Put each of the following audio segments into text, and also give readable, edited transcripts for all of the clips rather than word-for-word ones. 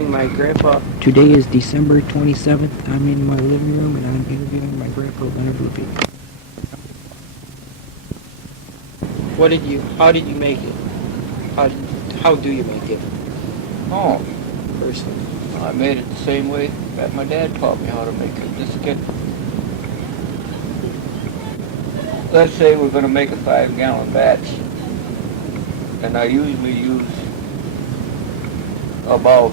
My grandpa. Today is December 27th. I'm in my living room and I'm interviewing my grandpa, Leonard Lepeak. How did you make it? How, did, how do you make it? Oh, Personally. I made it the same way that my dad taught me how to make it. Just get, let's say we're going to make a 5-gallon batch, and I usually use about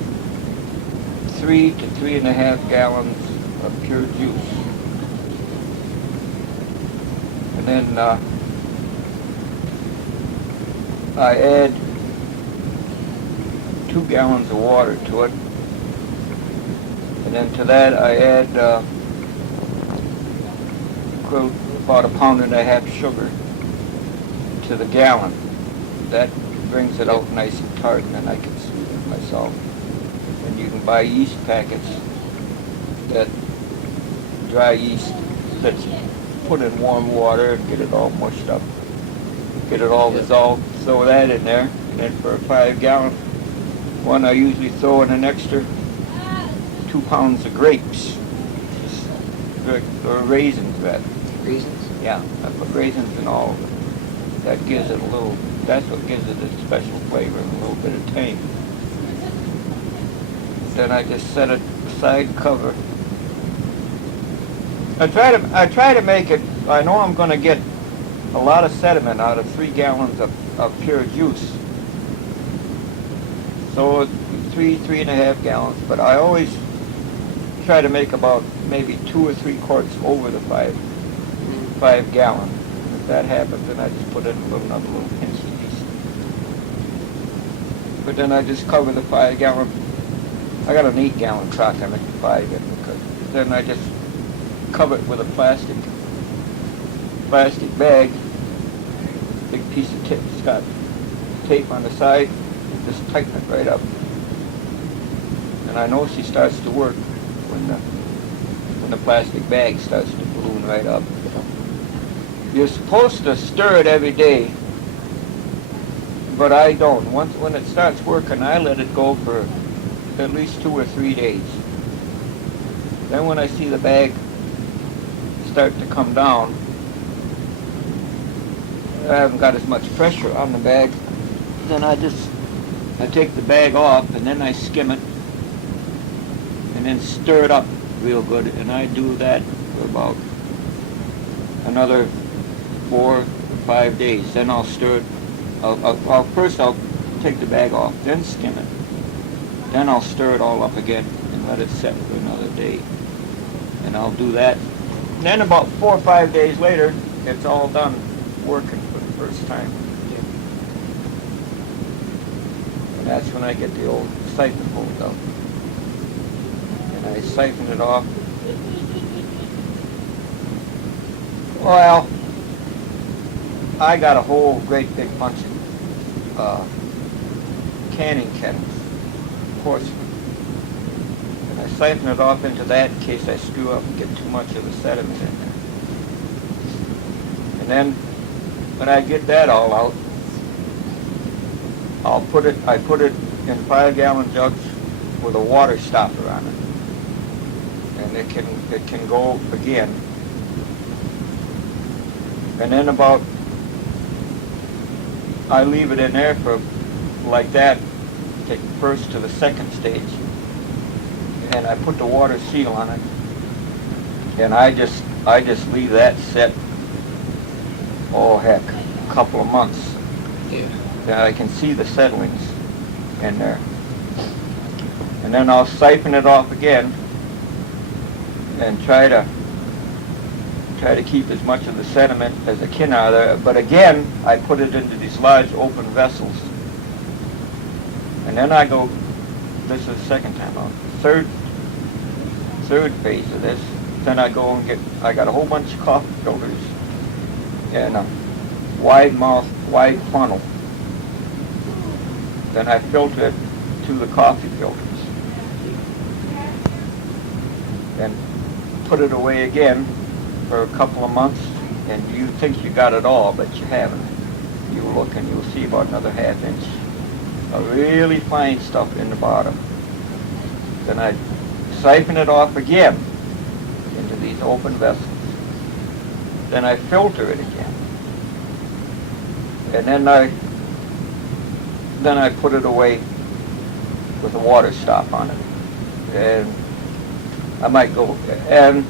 3 to 3.5 gallons of pure juice. And then I add 2 gallons of water to it. And then to that I add about 1.5 pounds sugar to the gallon. That brings it out nice and tart, and then I can sweeten it myself. And you can buy yeast packets, that dry yeast that's put in warm water and get it all mushed up. Get it all dissolved, throw that in there, and then for a 5-gallon one I usually throw in an extra 2 pounds of grapes, or raisins, that. Reasons? Yeah, I put raisins in all of it. That gives it a little, that's what gives it a special flavor and a little bit of tang. Then I just set it aside, cover. I try to make it, I know I'm going to get a lot of sediment out of 3 gallons of pure juice. So 3.5 gallons, but I always try to make about maybe 2 or 3 quarts over the 5 gallon. If that happens, then I just put in another little pinch of yeast. But then I just cover the 5 gallon. I got an 8 gallon crock I make 5 in, because then I just cover it with a plastic bag, big piece of it's got tape on the side, and just tighten it right up. And I know she starts to work when the plastic bag starts to balloon right up. You're supposed to stir it every day, but I don't. When it starts working, I let it go for at least 2 or 3 days. Then when I see the bag start to come down, I haven't got as much pressure on the bag, then I take the bag off, and then I skim it and then stir it up real good, and I do that for about another 4 or 5 days. Then I'll stir it. First I'll take the bag off, then skim it. Then I'll stir it all up again and let it set for another day. And I'll do that. And then about 4 or 5 days later, it's all done working for the first time. And that's when I get the old siphon hose out. And I siphon it off. Well, I got a whole great big bunch of canning kettles, porcelain. And I siphon it off into that in case I screw up and get too much of the sediment in there. And then when I get that all out, I put it in 5-gallon jugs with a water stopper on it. And it can go again. And then I leave it in there for like that, take the first to the second stage, and I put the water seal on it, and I just leave that set, oh heck, a couple of months. Yeah. Then I can see the settlings in there. And then I'll siphon it off again and try to keep as much of the sediment as I can out of there. But again, I put it into these large open vessels. And then I go, this is the second time out, third phase of this. Then I go and I got a whole bunch of coffee filters and a wide funnel. Then I filter it to the coffee filters. Then put it away again for a couple of months, and you think you got it all, but you haven't. You look and you'll see about another 1/2 inch of really fine stuff in the bottom. Then I siphon it off again into these open vessels. Then I filter it again. And then I put it away with a water stop on it. And I might go and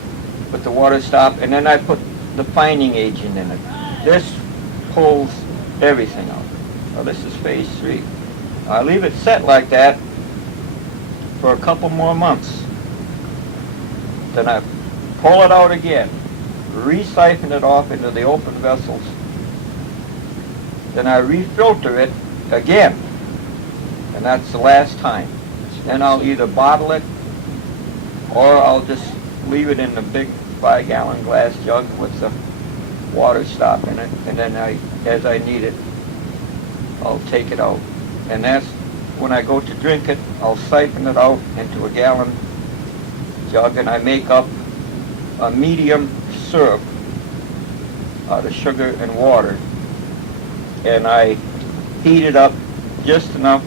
with the water stop, and then I put the fining agent in it. This pulls everything out. Now this is phase 3. I leave it set like that for a couple more months. Then I pull it out again, re-siphon it off into the open vessels. Then I refilter it again, and that's the last time. Then I'll either bottle it or I'll just leave it in the big 5-gallon glass jug with the water stop in it, and then as I need it, I'll take it out. And that's when I go to drink it, I'll siphon it out into a gallon jug, and I make up a medium syrup out of sugar and water, and I heat it up just enough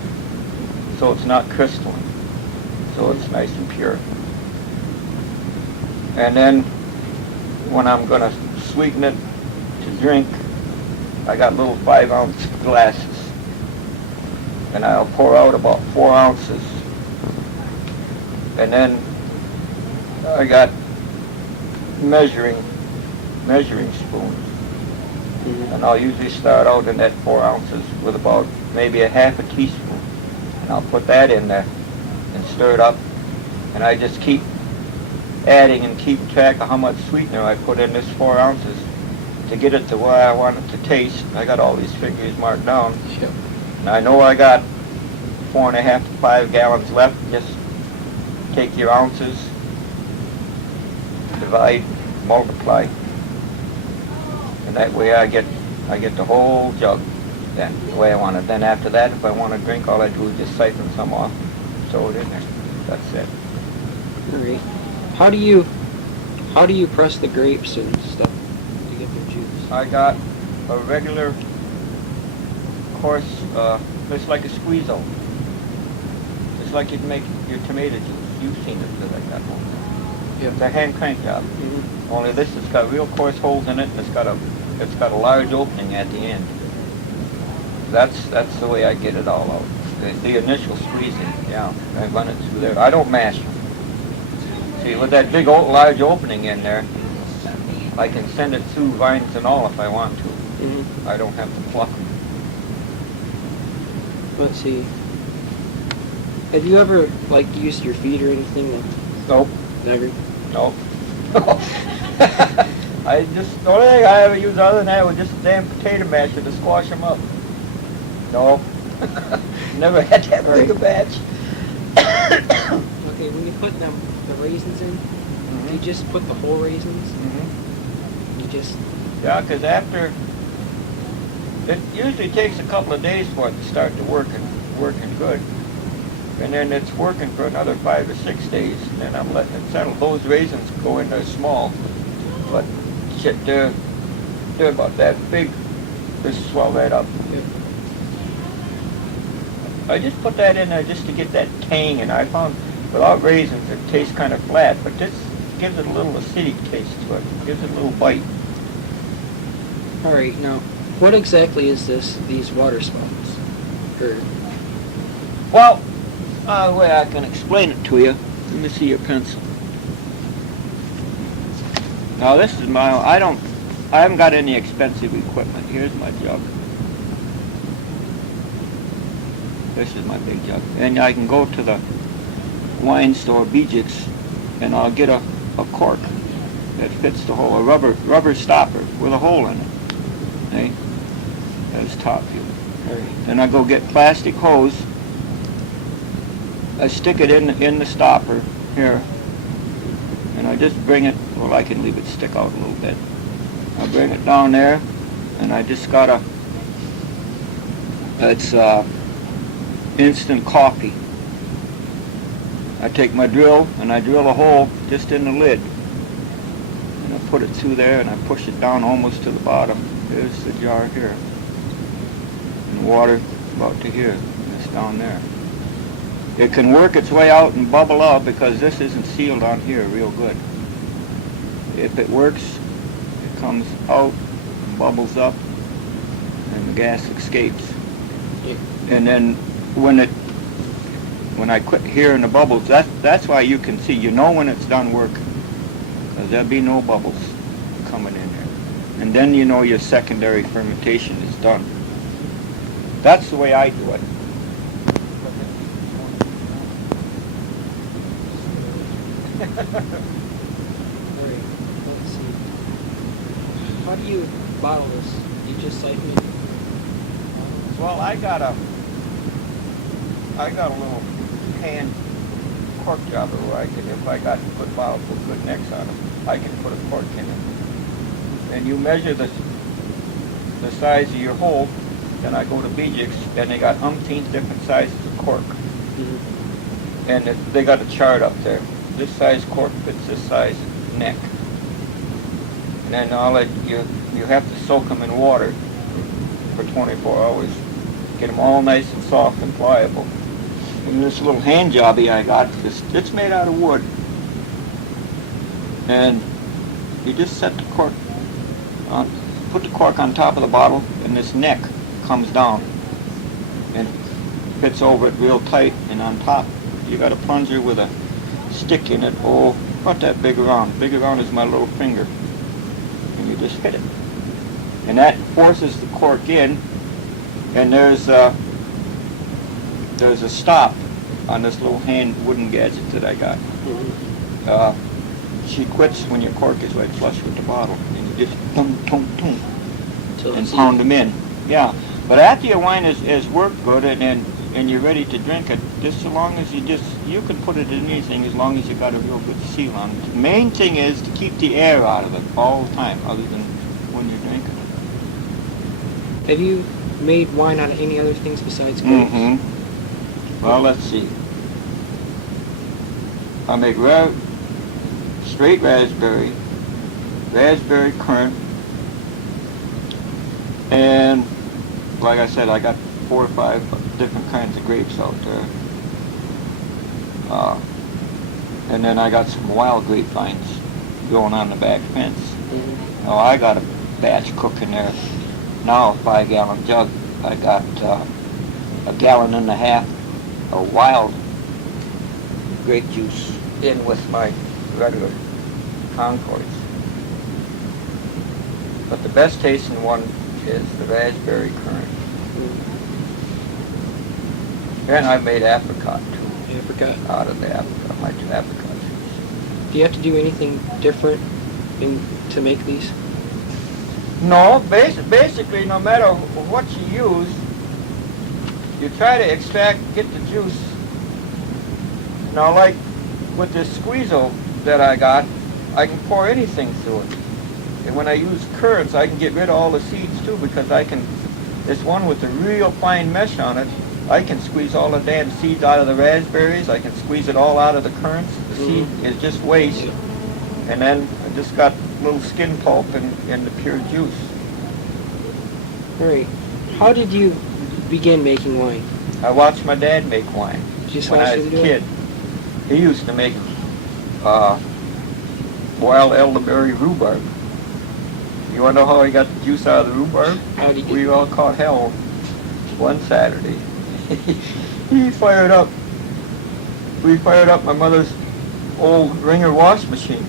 so it's not crystalline, so it's nice and pure. And then when I'm going to sweeten it to drink, I got little 5-ounce glasses, and I'll pour out about 4 ounces. And then I got measuring spoons, and I'll usually start out in that 4 ounces with about maybe a half a teaspoon, and I'll put that in there and stir it up, and I just keep adding and keep track of how much sweetener I put in this 4 ounces to get it to where I want it to taste. I got all these figures marked down. Yep. And I know I got 4.5 to 5 gallons left. Just take your ounces, divide, multiply, and that way I get the whole jug then the way I want it. Then after that, if I want to drink, all I do is just siphon some off, throw it in there. That's it. All right. How do you press the grapes and stuff to get their juice? I got a regular course, just like a squeeze-o. Just like you'd make your tomato juice. You've seen it because I got one. Yep. It's a hand crank job. Mm-hmm. Only this has got real coarse holes in it, and it's got a large opening at the end. That's the way I get it all out. The initial squeezing, yeah, I run it through there. I don't mash them. See, with that big large opening in there, I can send it through vines and all if I want to. Mm-hmm. I don't have to pluck them. Let's see. Have you ever used your feet or anything? Nope. Never. Nope. The only thing I ever used other than that was just a damn potato masher to squash them up. No. Never had that big a batch. Okay, when you put the raisins in, you just put the whole raisins? Mm-hmm. You just... Yeah, because after, it usually takes a couple of days for it to start to working good. And then it's working for another 5 or 6 days, and then I'm letting it settle. Those raisins go in there small, but shit, they're about that big. Just swell that up. Yeah. I just put that in there just to get that tang, and I found without raisins it tastes kind of flat, but this gives it a little acidic taste to it. It gives it a little bite. All right, now, what exactly is these water spouts? Well, the way I can explain it to you, let me see your pencil. Now this is I haven't got any expensive equipment. Here's my jug. This is my big jug. And I can go to the wine store, Bijix, and I'll get a cork that fits the hole, a rubber stopper with a hole in it. Okay? That's top view. Right. Then I go get plastic hose. I stick it in the stopper here, and I just bring it. Well, I can leave it stick out a little bit. I bring it down there, and I just got it's instant coffee. I take my drill and I drill a hole just in the lid, and I put it through there, and I push it down almost to the bottom. There's the jar here, and water about to here. It's down there. it can work its way out and bubble out because this isn't sealed on here real good. If it works, it comes out, bubbles up, and the gas escapes. Yeah. And then when I quit hearing the bubbles, that's why you can see, you know when it's done working, because there'll be no bubbles coming in there. And then you know your secondary fermentation is done. That's the way I do it. Great. Let's see. How do you bottle this? You just siphon it? Well, I got a little hand cork jobber where I can, if I got to put bottles with good necks on them, I can put a cork in it. And you measure the size of your hole, then I go to Bijix, and they got umpteen different sizes of cork. Mm-hmm. And they got a chart up there. This size cork fits this size neck. And then you have to soak them in water for 24 hours. Get them all nice and soft and pliable. And this little hand jobby I got, it's made out of wood. And you just set the cork on, put the cork on top of the bottle, and this neck comes down and fits over it real tight. And on top, you got a plunger with a stick in it. Oh, not that big around. Big around is my little finger. And you just hit it. And that forces the cork in. And there's a stop on this little hand wooden gadget that I got. Mm-hmm. She quits when your cork is right flush with the bottle, and you just tum tum tum and pound them in. Yeah, but after your wine is worked good and you're ready to drink it, just so long as you can put it in anything as long as you got a real good seal on it. The main thing is to keep the air out of it all the time, other than when you're drinking it. Have you made wine out of any other things besides grapes? Mm-hmm. Well, let's see. I make straight raspberry currant, and like I said, I got 4 or 5 different kinds of grapes out there. And then I got some wild grapevines growing on the back fence. Mm-hmm. Oh, I got a batch cooking there. Now a 5-gallon jug. I got a 1.5 gallons of wild grape juice in with my regular Concords. But the best tasting one is the raspberry currant. And I made apricot too. Apricot. Out of the apricot, my apricot juice. Do you have to do anything different to make these? No, basically, no matter what you use, you try to get the juice. Now, like with this squeezo that I got, I can pour anything through it. And when I use currants, I can get rid of all the seeds too, because this one with the real fine mesh on it, I can squeeze all the damn seeds out of the raspberries. I can squeeze it all out of the currants. The seed is just waste. And then I just got little skin pulp and the pure juice. Great. How did you begin making wine? I watched my dad make wine Just when I watched was a him do kid. He used to make wild elderberry rhubarb. You want to know how he got the juice out of the rhubarb? How did he We all caught hell one Saturday. We fired up my mother's old Ringer wash machine.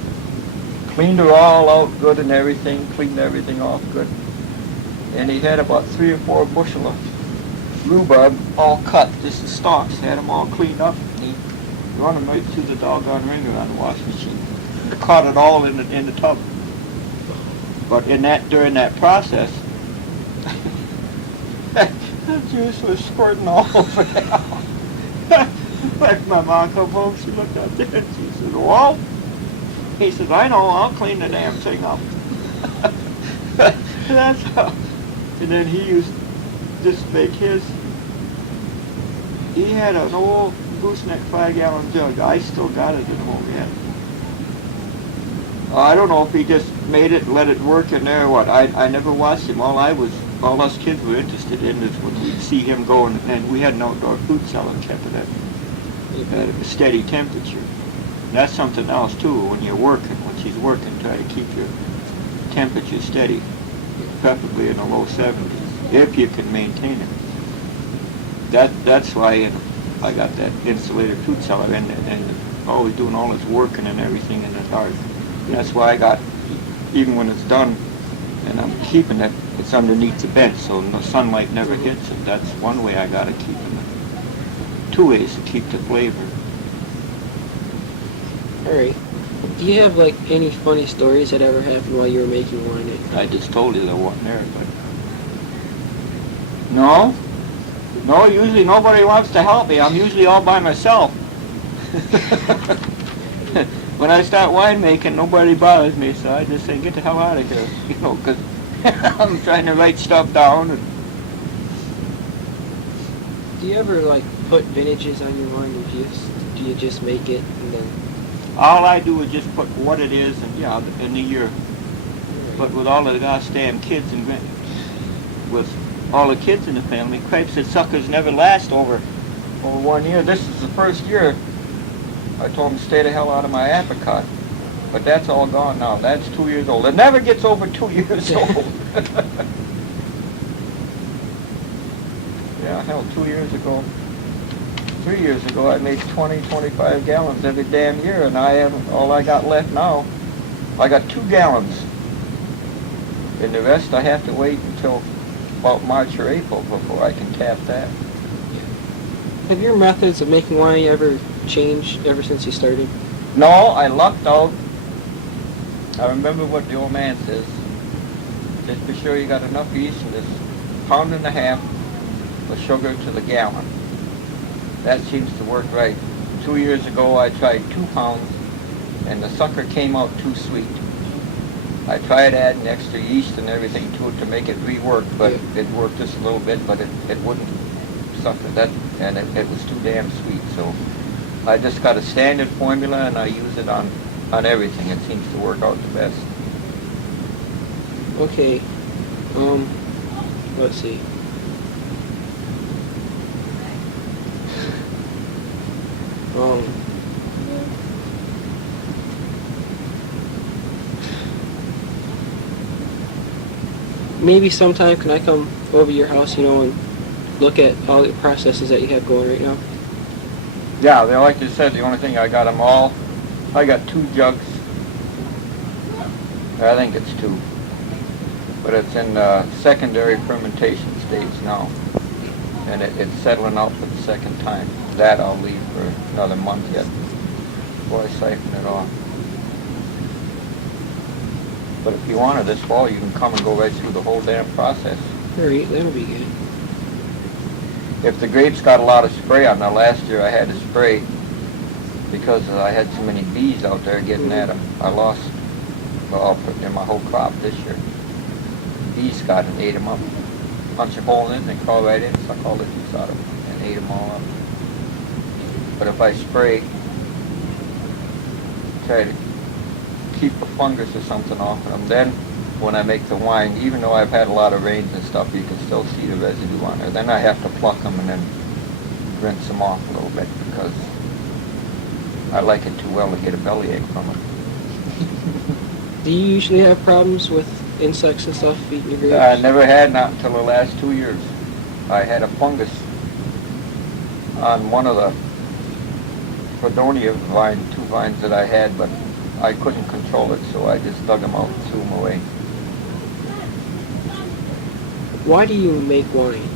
Cleaned her all out good and everything, cleaned everything off good. And he had about 3 or 4 bushel of rhubarb all cut, just the stalks, had them all cleaned up. And he run them right through the doggone Ringer on the wash machine. And caught it all in the tub. But during that process, the juice was squirting all over the house. Like my mom come home, she looked out there and she said, "Well," he says, "I know, I'll clean the damn thing up." That's how. And then he used to just make his. He had an old gooseneck 5-gallon jug. I still got it at home yet. I don't know if he just made it and let it work in there or what. I never watched him. All us kids were interested in is when we'd see him go, and we had an outdoor food cellar kept it at. at a steady temperature. That's something else too. When you're working, when she's working, try to keep your temperature steady, preferably in the low 70s, if you can maintain it. That's why I got that insulated fruit cellar, and always doing all this working and everything in the dark. That's why I got, even when it's done and I'm keeping it, it's underneath the bench so the sunlight never hits it. That's one way I got to keep it. Two ways to keep the flavor. Alright. Do you have, like, any funny stories that ever happened while you were making wine? I just told you there wasn't there, but... No, usually nobody wants to help me. I'm usually all by myself. When I start winemaking, nobody bothers me, so I just say, get the hell out of here, you know, because I'm trying to write stuff down. And Do you ever, like, put vintages on your wine, or do you just make it and then... all I do is just put what it is, and yeah, in the year. But with all of the gosh damn kids and with all the kids in the family, crepes and suckers never last over 1 year. This is the first year I told them to stay the hell out of my apricot. But that's all gone now. That's 2 years old. It never gets over 2 years old. Yeah, hell, 2 years ago, 3 years ago, I made 20, 25 gallons every damn year, and I haven't, all I got left now, I got 2 gallons. And the rest I have to wait until about March or April before I can tap that. Have your methods of making wine ever changed ever since you started? No, I lucked out. I remember what the old man says. Just be sure you got enough yeast in this 1.5 pounds of sugar to the gallon. That seems to work right. 2 years ago I tried 2 pounds and the sucker came out too sweet. I tried adding extra yeast and everything to it to make it rework, but it worked just a little bit, but it wouldn't sucker that, and it was too damn sweet. So I just got a standard formula and I use it on everything. It seems to work out the best. Okay. Let's see. Maybe sometime can I come over to your house, and look at all the processes that you have going right now? Yeah, like you said, the only thing I got them all. I got 2 jugs. I think it's 2, but it's in secondary fermentation stage now, and it's settling out for the second time. That I'll leave for another month yet before I siphon it off. But if you wanted this fall, you can come and go right through the whole damn process. Alright, that'll be good. If the grapes got a lot of spray on them, last year I had to spray because I had so many bees out there getting at them. I lost, well, in my whole crop this year. Bees got and ate them up. Punch a hole in, they crawl right in, suck all the juice out of them, and ate them all up. But if I spray, try to keep a fungus or something off of them, then when I make the wine, even though I've had a lot of rains and stuff, you can still see the residue on there. Then I have to pluck them and then rinse them off a little bit because I like it too well to get a bellyache from it. Do you usually have problems with insects and stuff eating your grapes? I never had, not until the last 2 years. I had a fungus on one of the Fredonia vine, 2 vines that I had, but I couldn't control it, so I just dug them out and threw them away. Why do you make wine?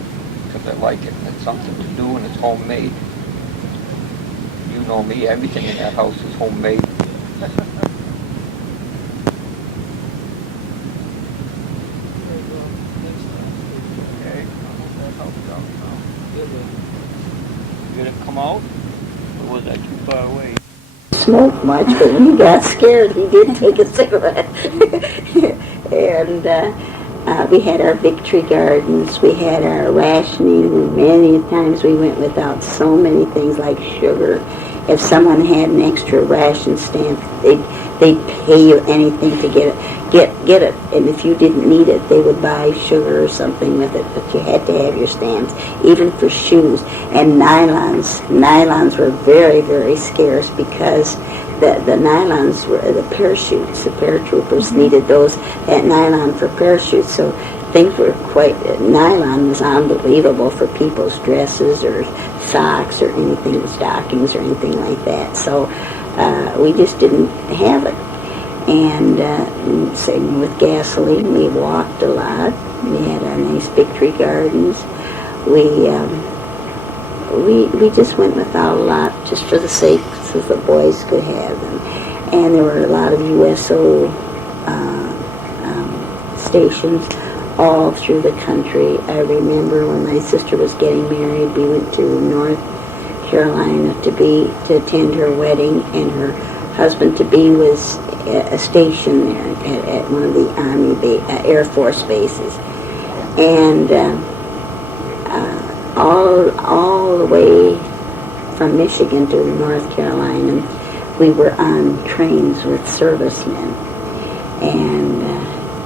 Because I like it, and it's something to do, and it's homemade. You know me, everything in that house is homemade. Okay, I hope that helps out now. Did it come out, or was I too far away? Smoke much, but when he got scared, he did take a cigarette. And we had our victory gardens, we had our rationing. Many times we went without so many things like sugar if someone had an extra ration stamp, they'd pay you anything to get it. And if you didn't need it, they would buy sugar or something with it. But you had to have your stamps, even for shoes. And nylons were very, very scarce because the nylons were the parachutes. The paratroopers needed that nylon for parachutes. So things were nylon was unbelievable for people's dresses or socks or anything, stockings or anything like that. So we just didn't have it. And same with gasoline, we walked a lot. We had our nice victory gardens. We just went without a lot just for the sake so the boys could have them. And there were a lot of USO stations all through the country. I remember when my sister was getting married, we went to North Carolina to attend her wedding, and her husband-to-be was a station there at one of the Air Force bases. And all the way from Michigan to North Carolina, we were on trains with servicemen. And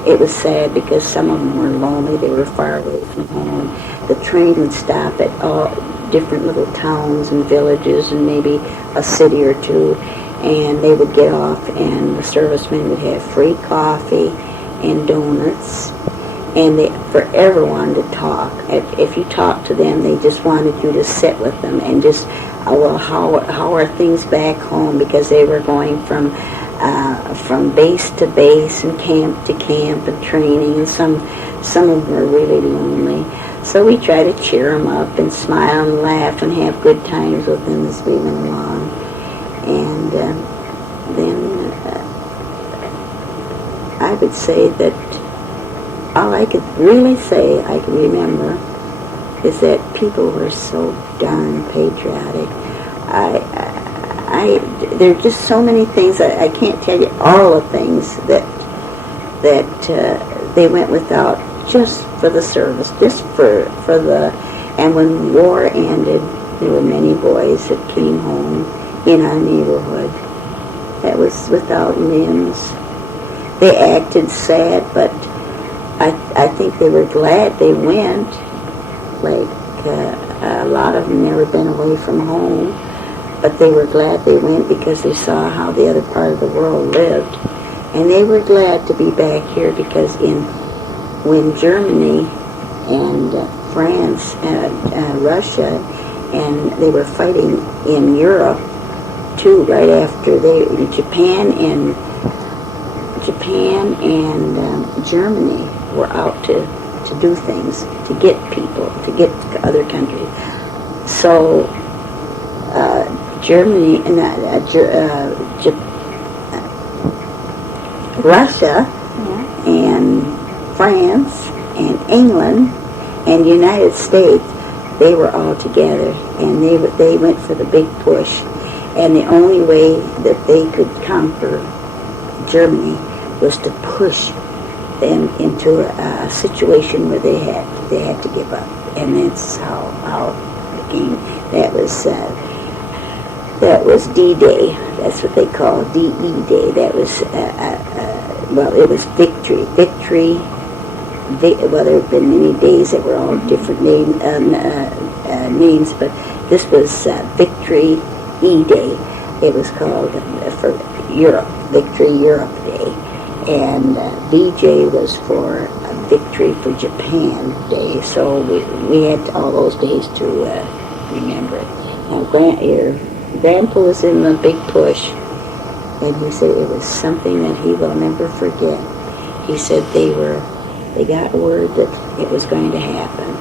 it was sad because some of them were lonely. They were far away from home. The train would stop at all different little towns and villages and maybe a city or two, and they would get off, and the servicemen would have free coffee and donuts, and they forever wanted to talk. If you talked to them, they just wanted you to sit with them and just, well, how are things back home? Because they were going from base to base and camp to camp and training, and some of them were really lonely. So we try to cheer them up and smile and laugh and have good times with them as we went along. And then I would say that all I could really say I can remember is that people were so darn patriotic. There are just so many things. I can't tell you all the things that they went without just for the service, just for the. And when war ended, there were many boys that came home in our neighborhood that was without limbs. They acted sad, but I think they were glad they went. Like a lot of them never been away from home, but they were glad they went because they saw how the other part of the world lived. And they were glad to be back here because when Germany and France and Russia, and they were fighting in Europe too, right after Japan and Germany were out to do things, to get people, to get other countries. So Germany and Russia and France and England and the United States, they were all together, and they went for the big push. And the only way that they could conquer Germany was to push them into a situation where they had to give up. And that's how it came. That was D-Day. That's what they call D-E-Day. That was it was victory. Well, there have been many days that were all different names, but this was Victory E-Day. It was called for Europe, Victory Europe Day. And VJ was for Victory for Japan Day. So we had all those days to remember it. Now, your grandpa was in the big push, and he said it was something that he will never forget. He said they got word that it was going to happen.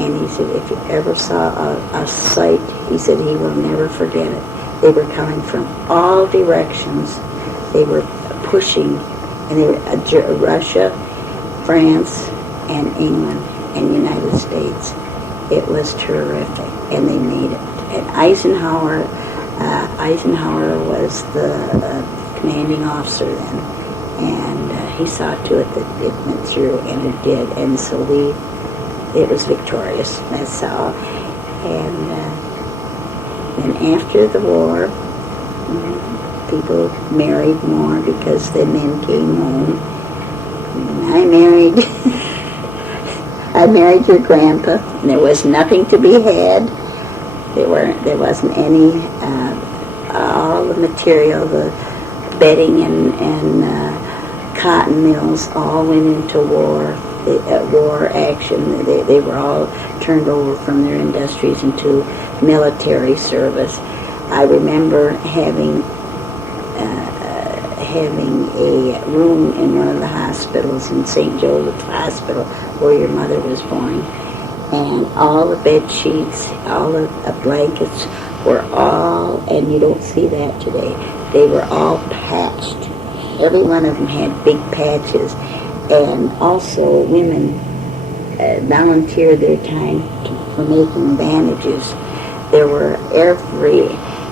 And he said if you ever saw a sight, he said he will never forget it. They were coming from all directions. They were pushing, and they were Russia, France, and England, and the United States. It was terrific, and they made it. And Eisenhower was the commanding officer then, and he saw to it that it went through, and it did, and so it was victorious. That's all. And And after the war, people married more because the men came home. And I married, I married your grandpa, and there was nothing to be had. There wasn't any, all the material, the bedding and cotton mills all went into war. War action. They were all turned over from their industries into military service. I remember having a room in one of the hospitals in St. Joseph Hospital where your mother was born, and all the bed sheets, all the blankets were all, and you don't see that today, they were all patched. Every one of them had big patches. And also women volunteered their time for making bandages. There were every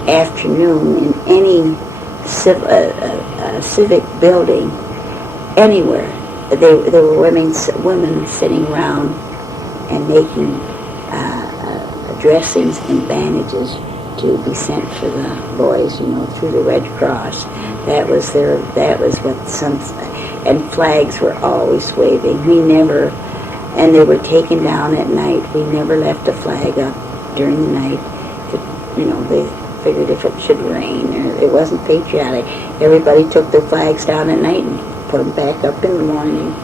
afternoon in any civic building, anywhere, there were women sitting around and making dressings and bandages to be sent for the boys, through the Red Cross. That was what some. And flags were always waving. And they were taken down at night. We never left a flag up during the night. They figured if it should rain or it wasn't patriotic, everybody took their flags down at night and put them back up in the morning.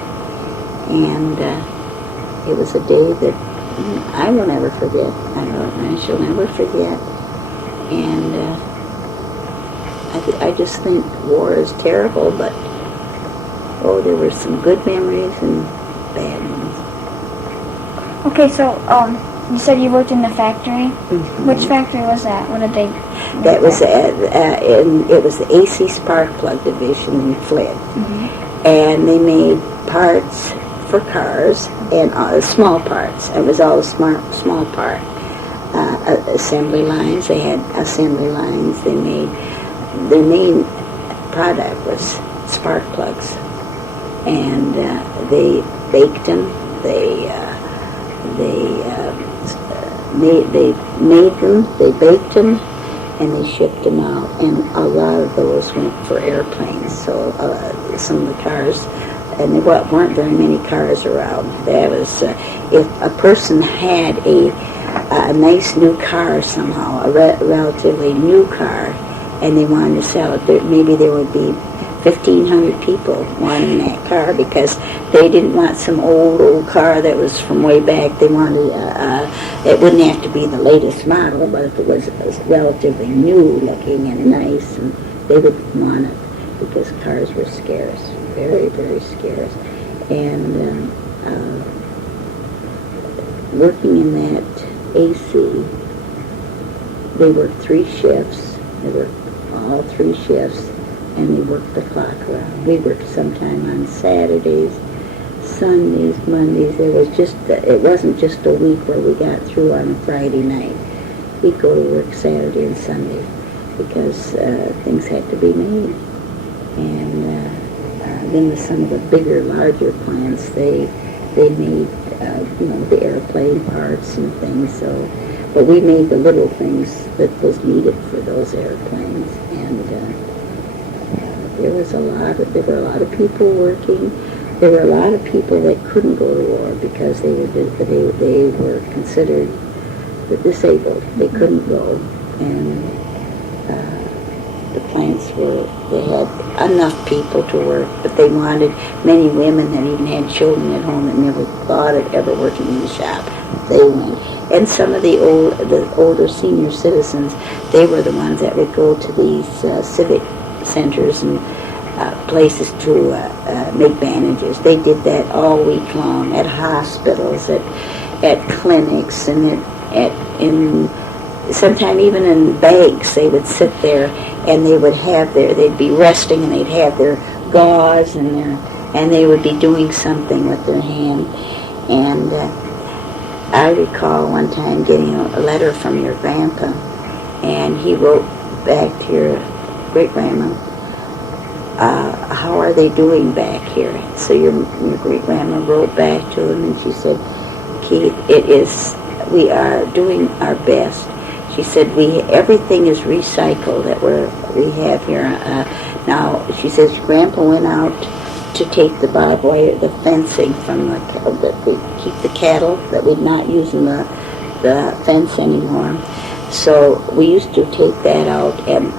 And it was a day that I will never forget. I shall never forget. And I just think war is terrible, but there were some good memories and bad ones. Okay, so you said you worked in the factory. Mm-hmm. Which factory was that? What did they? That was it was the AC Spark Plug division in Flint, and they made parts for cars and small parts. It was all small part assembly lines. They had assembly lines. They made their main product was spark plugs. And they baked them. They made them. They baked them, and they shipped them out. And a lot of those went for airplanes. So some of the cars, and there weren't very many cars around. That was if a person had a nice new car somehow, a relatively new car, and they wanted to sell it. Maybe there would be 1,500 people wanting that car because they didn't want some old car that was from way back. They wanted, it wouldn't have to be the latest model, but if it was relatively new looking and nice, and they would want it because cars were scarce, very, very scarce. And working in that AC, they worked 3 shifts. They worked all 3 shifts. And they worked the clock around. We worked sometime on Saturdays, Sundays, Mondays. It wasn't just a week where we got through on a Friday night. We'd go to work Saturday and Sunday because things had to be made. And then with some of the bigger, larger plants, they made the airplane parts and things. So, but we made the little things that was needed for those airplanes. And there were a lot of people working. There were a lot of people that couldn't go to war because they were considered disabled. They couldn't go, and the plants they had enough people to work, but they wanted many women that even had children at home that never thought of ever working in the shop. They went, and some of the older senior citizens, they were the ones that would go to these civic centers and places to make bandages. They did that all week long at hospitals, at clinics, and sometime even in bags. They would sit there and they would have they'd be resting and they'd have their gauze and they would be doing something with their hand. And I recall one time getting a letter from your grandpa, and he wrote back to your great-grandma, how are they doing back here? So your great-grandma wrote back to him, and she said, Keith, we are doing our best. She said, everything is recycled that we have here. Now, she says, Grandpa went out to take the barbed wire, the fencing from that we keep the cattle, that we're not using the fence anymore. So we used to take that out and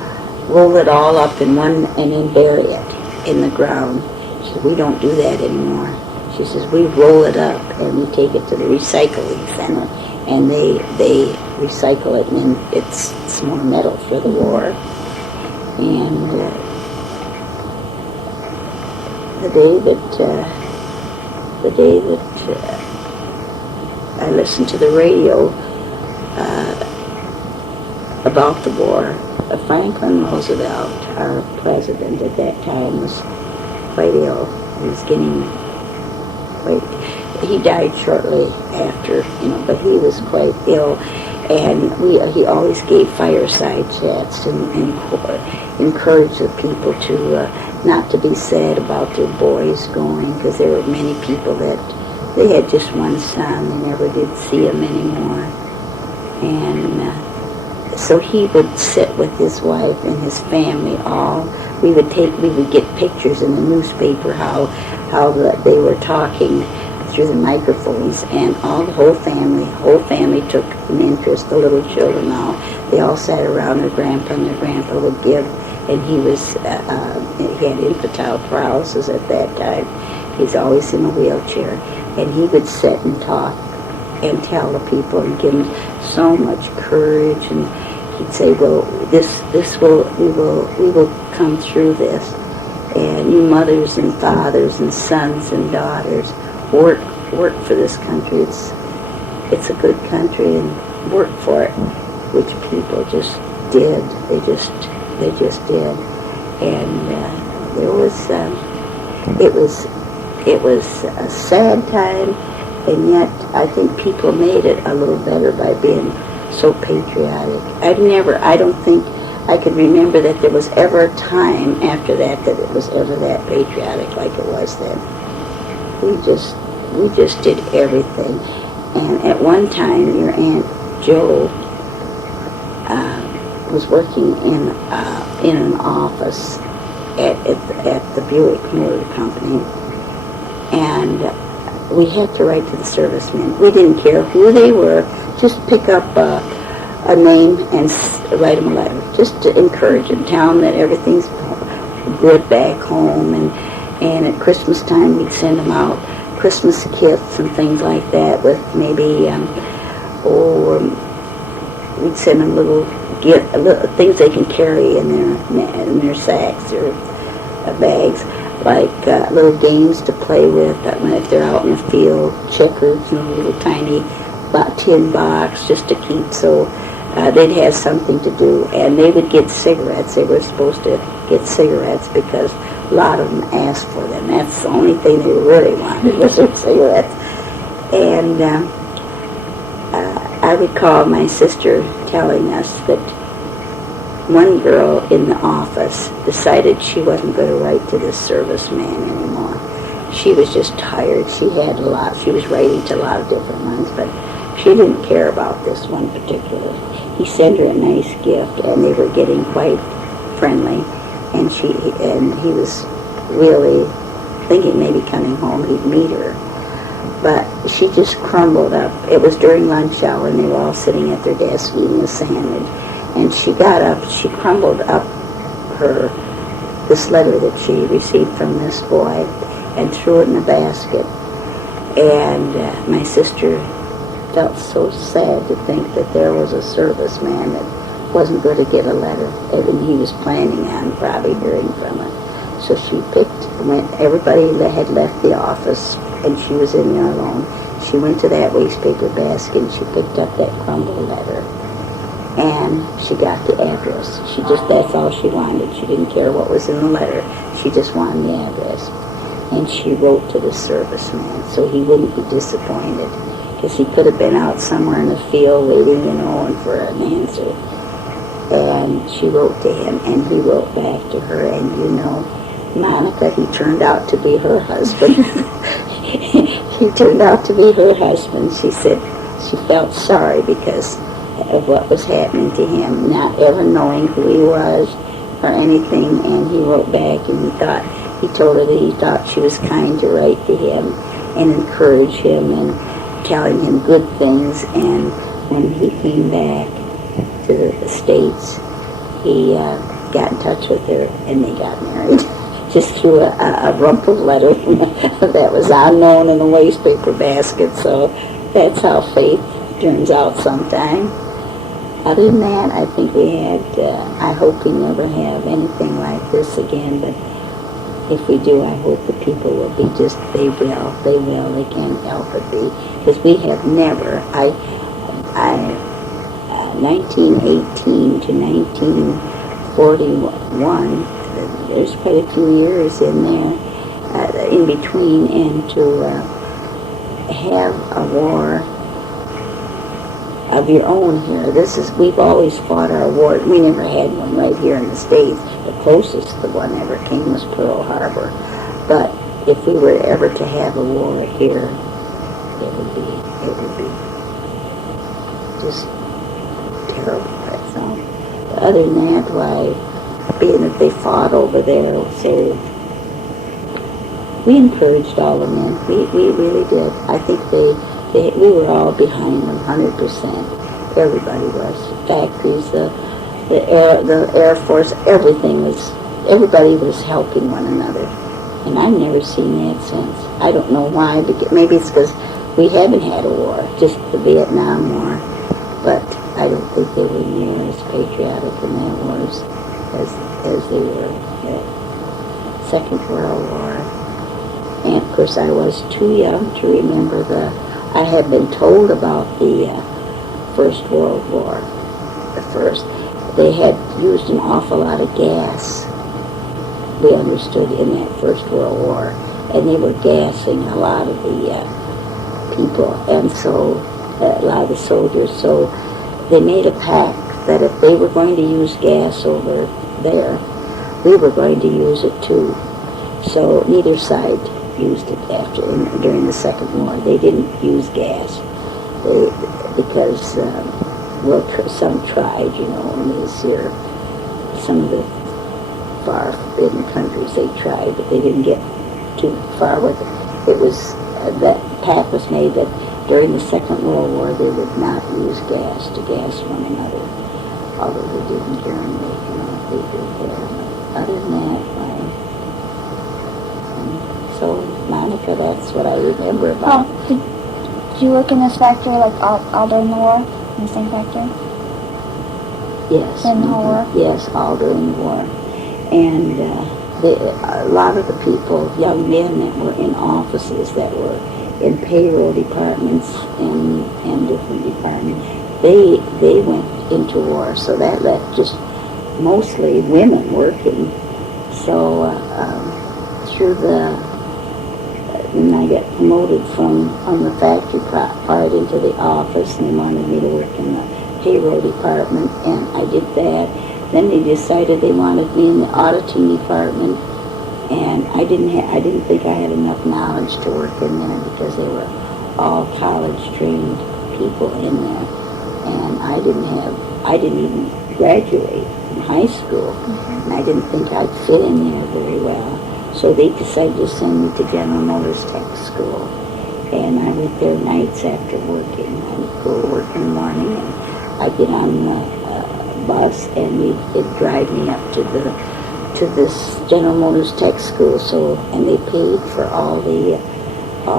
roll it all up in one and then bury it in the ground. She said, we don't do that anymore. She says, we roll it up and we take it to the recycling center and they recycle it, and it's more metal for the war. And the day that I listened to the radio about the war, Franklin Roosevelt, our president at that time, was quite ill. He was getting he died shortly after, but he was quite ill, and he always gave fireside chats and encouraged the people to not to be sad about their boys going, because there were many people that they had just one son, they never did see him anymore, and so he would sit with his wife and his family all. We would get pictures in the newspaper how they were talking through the microphones, and the whole family took an interest. The little children they all sat around their grandpa, and their grandpa would give, and he had infantile paralysis at that time. He's always in a wheelchair, and he would sit and talk and tell the people and give them so much courage, and he'd say, well, we will come through this, and you mothers and fathers and sons and daughters work for this country. It's a good country, and work for it, which people just did. They just did, and it was a sad time, and yet I think people made it a little better by being so patriotic. I don't think I could remember that there was ever a time after that it was ever that patriotic like it was then. We just did everything. And at one time, your Aunt Jo was working in an office at the Buick Motor Company, and we had to write to the servicemen. We didn't care who they were, just pick up a name and write them a letter, just to encourage them, tell them that everything's good back home, and at Christmas time we'd send them out Christmas kits and things like that with maybe, we'd send them little things they can carry in their sacks or bags, like little games to play with if they're out in the field, checkers and a little tiny tin box just to keep, so they'd have something to do. And they would get cigarettes. They were supposed to get cigarettes because a lot of them asked for them. That's the only thing they really wanted was their cigarettes. And I recall my sister telling us that one girl in the office decided she wasn't going to write to this serviceman anymore. She was just tired. She was writing to a lot of different ones, but she didn't care about this one particular. He sent her a nice gift, and they were getting quite friendly, and he was really thinking maybe coming home he'd meet her. But she just crumbled up. It was during lunch hour, and they were all sitting at their desk eating a sandwich. And she got up, she crumbled up this letter that she received from this boy and threw it in a basket. And my sister felt so sad to think that there was a serviceman that wasn't going to get a letter, and he was planning on probably hearing from her. So she everybody had left the office, and she was in there alone. She went to that wastepaper basket, and she picked up that crumbled letter, and she got the address. That's all she wanted. She didn't care what was in the letter. She just wanted the address. And she wrote to the serviceman so he wouldn't be disappointed, because he could have been out somewhere in the field waiting, for an answer. And she wrote to him, and he wrote back to her, and Monica, he turned out to be her husband. He turned out to be her husband. She said she felt sorry because of what was happening to him, not ever knowing who he was or anything. And he wrote back, and he told her that he thought she was kind to write to him and encourage him and telling him good things. And when he came back to the States, he got in touch with her, and they got married. Just through a rumpled letter that was unknown in a waste paper basket. So that's how faith turns out sometime. Other than that, I think we had, I hope we never have anything like this again, but if we do, I hope the people will be just, they can't help it be, because we have never, 1918 to 1941, there's quite a few years in there, in between, and to have a war of your own here. We've always fought our war. We never had one right here in the States. The closest the one ever came was Pearl Harbor. But if we were ever to have a war here, it would be just terrible. That's all. But other than that, why, being that they fought over there, so we encouraged all the men. We really did. I think we were all behind them 100%. Everybody was. Factories, the Air Force, everybody was helping one another. And I've never seen that since. I don't know why, but maybe it's because we haven't had a war, just the Vietnam War. But I don't think they were near as patriotic in that wars as they were at Second World War. And of course I was too young to remember I had been told about the First World War. They had used an awful lot of gas, we understood, in that First World War. And they were gassing a lot of the people, and so a lot of the soldiers. So they made a pact that if they were going to use gas over there, we were going to use it too. So neither side used it during the Second War. They didn't use gas because some tried, and these here, some of the far forbidden countries, they tried, but they didn't get too far with it. It was that pact was made that during the Second World War they would not use gas to gas one another, although they did in Germany, they did there. Other than that, so, Monica, that's what I remember about. Did you work in this factory all during the war? In the same factory? Yes. During the whole war? Yes, all during the war. And a lot of the people, young men that were in offices, that were in payroll departments and different departments, they went into war. So that left just mostly women working. So through when I got promoted from the factory part into the office, and they wanted me to work in the payroll department, and I did that. Then they decided they wanted me in the auditing department, and I didn't think I had enough knowledge to work in there because they were all college-trained people in there, and I didn't even graduate from high school, and I didn't think I'd fit in there very well. So they decided to send me to General Motors Tech School, and I went there nights after working. I would go to work in the morning, and I'd get on the bus, and it'd drive me up to this General Motors Tech School. So, and they paid for all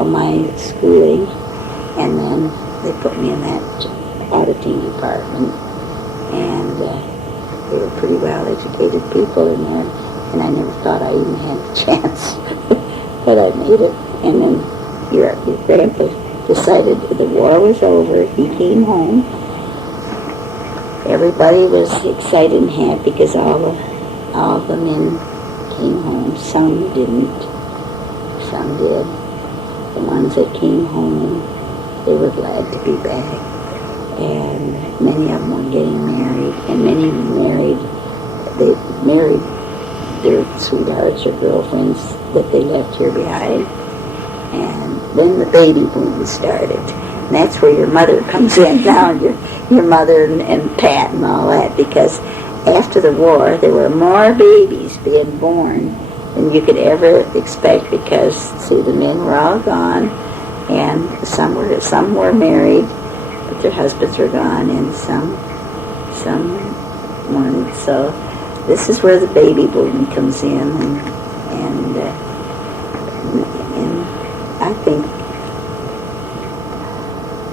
my schooling, and then they put me in that auditing department, and they were pretty well-educated people in there. And I never thought I even had a chance, but I made it. And then your grandpa decided the war was over. He came home. Everybody was excited and happy because all the men came home. Some didn't. Some did. The ones that came home, they were glad to be back. And many of them were getting married, and many they married their sweethearts or girlfriends that they left here behind. And then the baby boom started. And that's where your mother comes in now. Your your mother and Pat and all that, because after the war there were more babies being born than you could ever expect, because see, the men were all gone, and some were married, but their husbands were gone, and some weren't. So this is where the baby boom comes in, and I think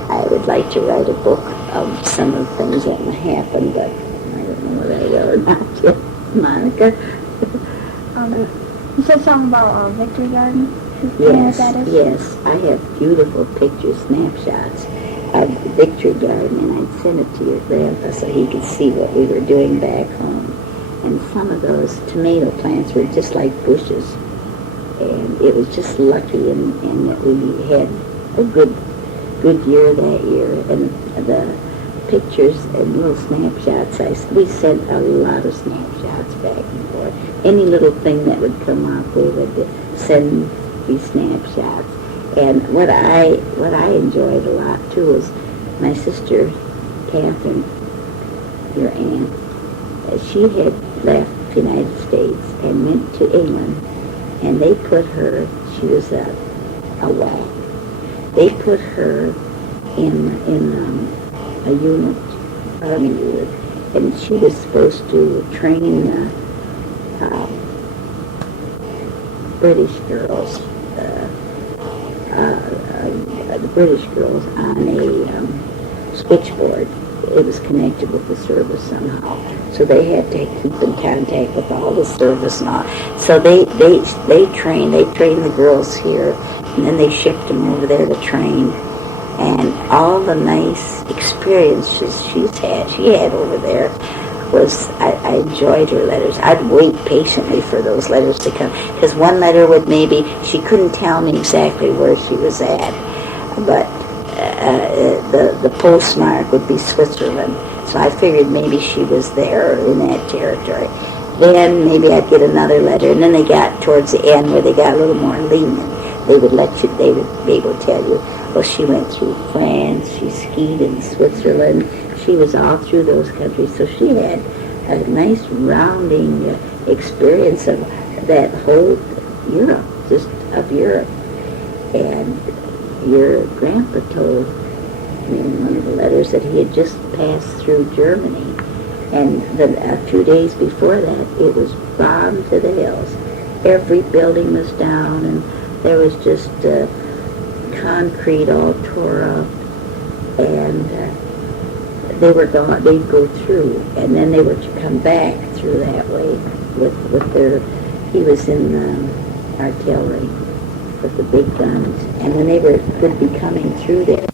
I would like to write a book of some of the things that happened, but I don't know whether I will or not yet. Monica? You said something about Victory Garden? Do you know what that is? Yes. I have beautiful picture snapshots of Victory Garden, and I'd send it to your grandpa so he could see what we were doing back home. And some of those tomato plants were just like bushes. And it was just lucky in that we had a good year that year. And the pictures and little snapshots, we sent a lot of snapshots back and forth. Any little thing that would come up, we would send these snapshots. And what I enjoyed a lot too was my sister Catherine, your aunt. She had left the United States and went to England, and they put her. She was a WAC. They put her in a unit, army unit, and she was supposed to train British girls. The British girls on a switchboard. It was connected with the service somehow. So they had to keep in contact with all the service and all. So they trained the girls here, and then they shipped them over there to train. And all the nice experiences she had over there was, I enjoyed her letters. I'd wait patiently for those letters to come, because one letter would she couldn't tell me exactly where she was at, but the postmark would be Switzerland. So I figured maybe she was there or in that territory. Then maybe I'd get another letter, and then they got towards the end where they got a little more lenient. They would be able to tell you, well, she went through France, she skied in Switzerland, she was all through those countries. So she had a nice rounding experience of that whole Europe, just of Europe. And your grandpa told me in one of the letters that he had just passed through Germany, and a few days before that it was bombed to the hills. Every building was down, and there was just concrete all tore up, and they were gone. They'd go through, and then they were to come back through that way with their. He was in artillery with the big guns, and then they would be coming through there